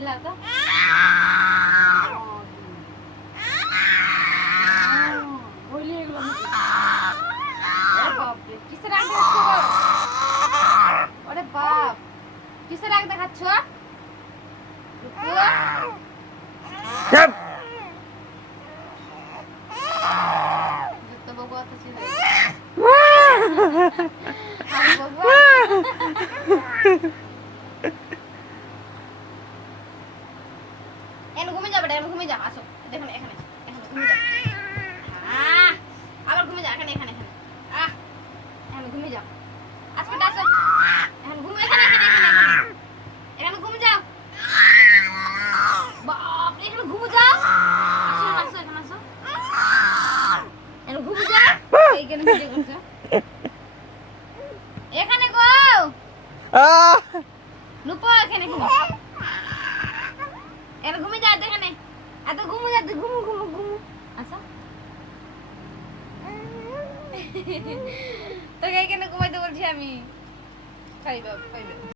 চিল্লাও তো বলি এগুলো বাপরে কিসের রাগ দেখাচ্ছ ওরে বাপ কিসের রাগ দেখাচ্ছ তো বাবু তো ছিল বাবু এখানে ঘুমিয়ে যাবে এখানে ঘুমিয়ে যা আসো দেখুন এখানে এখানে ঘুমিয়ে যা আবার ঘুমিয়ে যা এখানে এখানে এখানে এখানে ঘুমিয়ে যাও আজকে আসো এখানে ঘুমিয়ে এখানে এখানে এখানে এখানে ঘুমিয়ে যাও বাপ এখানে ঘুমিয়ে যাও আসো আসো এখানে আসো এখানে ঘুমিয়ে যাও এইখানে ভিডিও করছো এখানে গো নুপো এখানে এখানে ঘুমিয়ে যা এখানে এত ঘুমিয়ে যা ঘুমু ঘুমু ঘুমু আসো তোকে এখানে ঘুমাইতে বলছি আমি খাইবা খাইবে